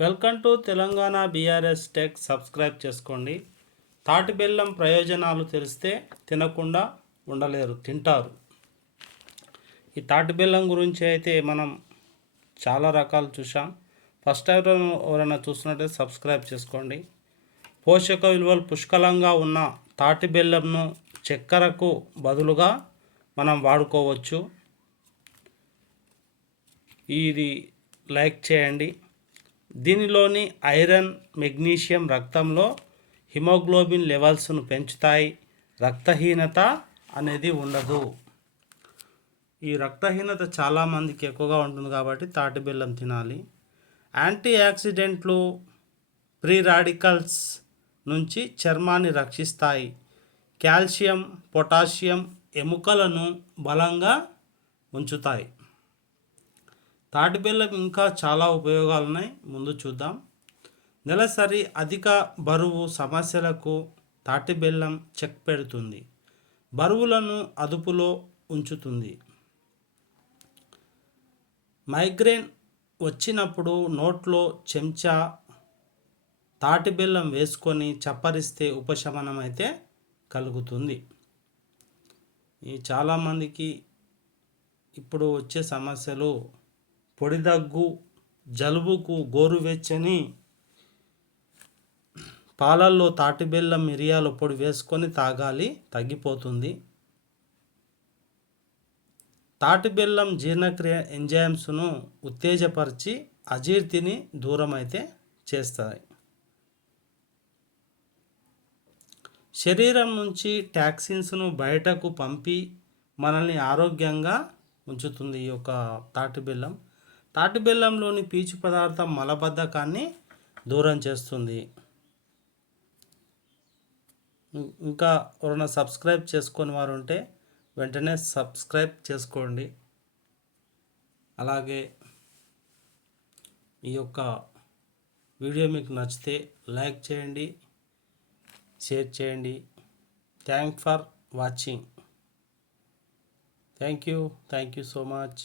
Welcome to Telangana BRS tech. Subscribe చేసుకోండి. తాటి బెల్లం ప్రయోజనాలు తెలిస్తే తినకుండా ఉండలేరు తింటారు. ఈ తాటి బెల్లం గురించి అయితే మనం చాలా రకాలు చూసాం ఫస్ట్ టైం ఎవరైనా చూసినట్టే సబ్స్క్రైబ్ చేసుకోండి. పోషక విలువలు పుష్కలంగా ఉన్న తాటి బెల్లంను చక్కెరకు బదులుగా మనం వాడుకోవచ్చు. ఇది లైక్ చేయండి. దీనిలోని ఐరన్ మెగ్నీషియం రక్తంలో హిమోగ్లోబిన్ లెవెల్స్ను పెంచుతాయి. రక్తహీనత అనేది ఉండదు. ఈ రక్తహీనత చాలామందికి ఎక్కువగా ఉంటుంది కాబట్టి తాటి బెల్లం తినాలి. యాంటీ యాక్సిడెంట్లు ప్రీ రాడికల్స్ నుంచి చర్మాన్ని రక్షిస్తాయి. కాల్షియం పొటాషియం ఎముకలను బలంగా ఉంచుతాయి. తాటి బెల్లం ఇంకా చాలా ఉపయోగాలు ఉన్నాయి ముందు చూద్దాం. నెలసరి అధిక బరువు సమస్యలకు తాటి బెల్లం చెక్ పెడుతుంది. బరువులను అదుపులో ఉంచుతుంది. మైగ్రేన్ వచ్చినప్పుడు నోట్లో చెంచా తాటి బెల్లం వేసుకొని చప్పరిస్తే ఉపశమనం అయితే కలుగుతుంది. ఈ చాలామందికి ఇప్పుడు వచ్చే సమస్యలు పొడి దగ్గు జలుబుకు గోరువెచ్చని పాలల్లో తాటిబెల్లం మిరియాల పొడి వేసుకొని తాగాలి తగ్గిపోతుంది. తాటిబెల్లం జీర్ణక్రియ ఎంజైమ్స్ను ఉత్తేజపరిచి అజీర్తిని దూరం అయితే చేస్తాయి. శరీరం నుంచి టాక్సిన్స్ను బయటకు పంపి మనల్ని ఆరోగ్యంగా ఉంచుతుంది ఈ యొక్క తాటిబెల్లం తాటి బెల్లంలోని పీచు పదార్థం మలబద్ధకాన్ని దూరం చేస్తుంది. ఇంకా ఎవరైనా సబ్స్క్రైబ్ చేసుకొని వారు ఉంటే వెంటనే సబ్స్క్రైబ్ చేసుకోండి. అలాగే ఈ యొక్క వీడియో మీకు నచ్చితే లైక్ చేయండి షేర్ చేయండి. Thank for watching. Thank you. Thank you so much.